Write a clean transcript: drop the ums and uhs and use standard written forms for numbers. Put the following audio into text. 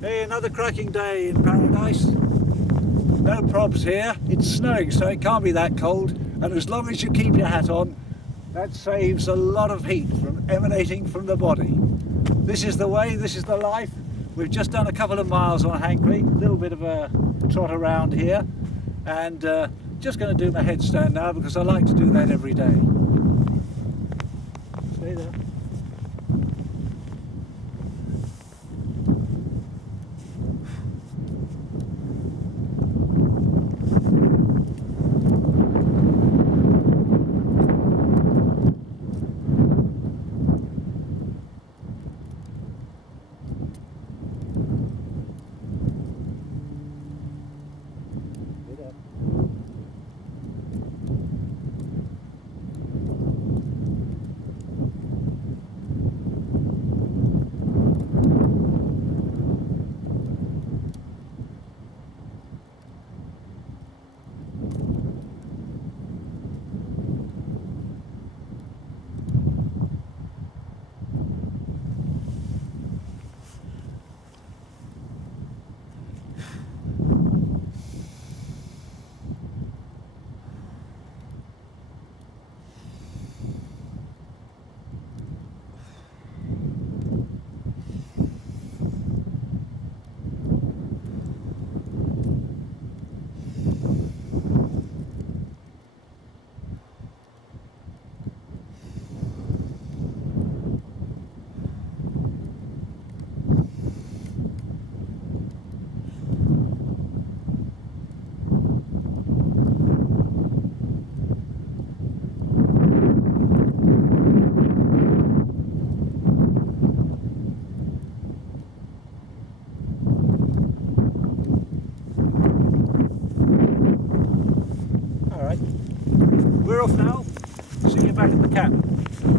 Hey, another cracking day in paradise. No probs here. It's snowing, so it can't be that cold. And as long as you keep your hat on, that saves a lot of heat from emanating from the body. This is the way, this is the life. We've just done a couple of miles on Hankley, a little bit of a trot around here, and just going to do my headstand now because I like to do that every day. Stay there. We're off now. See you back at the camp.